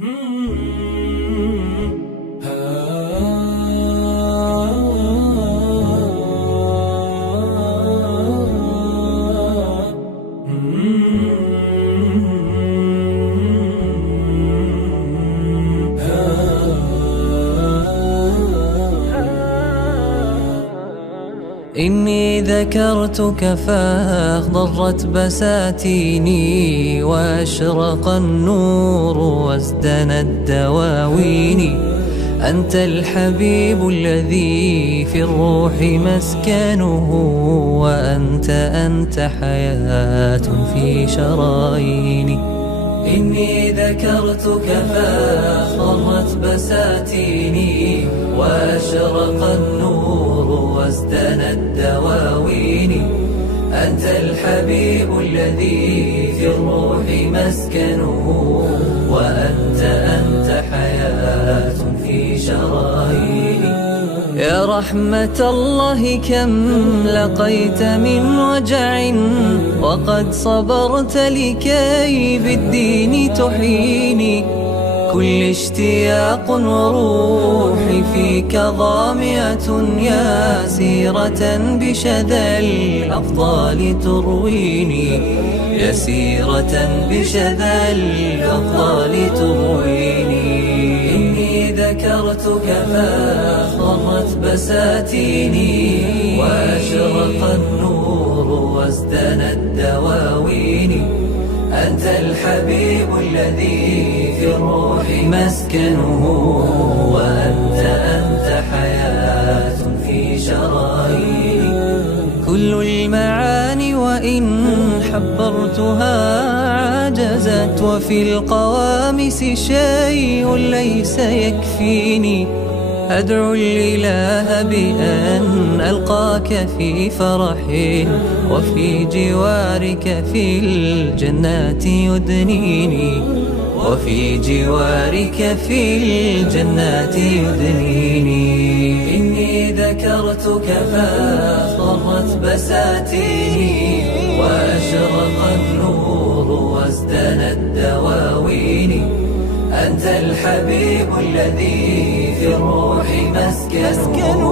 إني ذكرتك فاخضرت بساتيني، وأشرق النور وازدنت دواويني. أنت الحبيب الذي في الروح مسكنه، وأنت حياة في شراييني. إني ذكرتك فاخضرت بساتيني، وأشرق النور وازدنت دواويني. أنت الحبيب الذي في الروح مسكنه، وأنت حياة في شراييني. يا رحمة الله كم لقيت من وجع، وقد صبرت لكي بالدين تحييني. كل اشتياق وروحي فيك ظامئة، يا سيرة بشذا الأفضال ترويني. يا سيرة بشذا الأفضال ترويني. إني ذكرتك فاخضرت بساتيني، وأشرق النور وازدنت دواويني. أنت الحبيب الذي في الروح مسكنه، وأنت حياة في شراييني. كل المعاني وإن حبرتها عجزت، وفي القوامس شيء ليس يكفيني. أدعو الإله بأن ألقاك في فرح، وفي جوارك في الجنات يدنيني. وفي جوارك في الجنات يدنيني. إني ذكرتك فاخضرت بساتيني، وأشرق النور وازدنت دواويني. أنت الحبيب الذي في الروح مسكنه،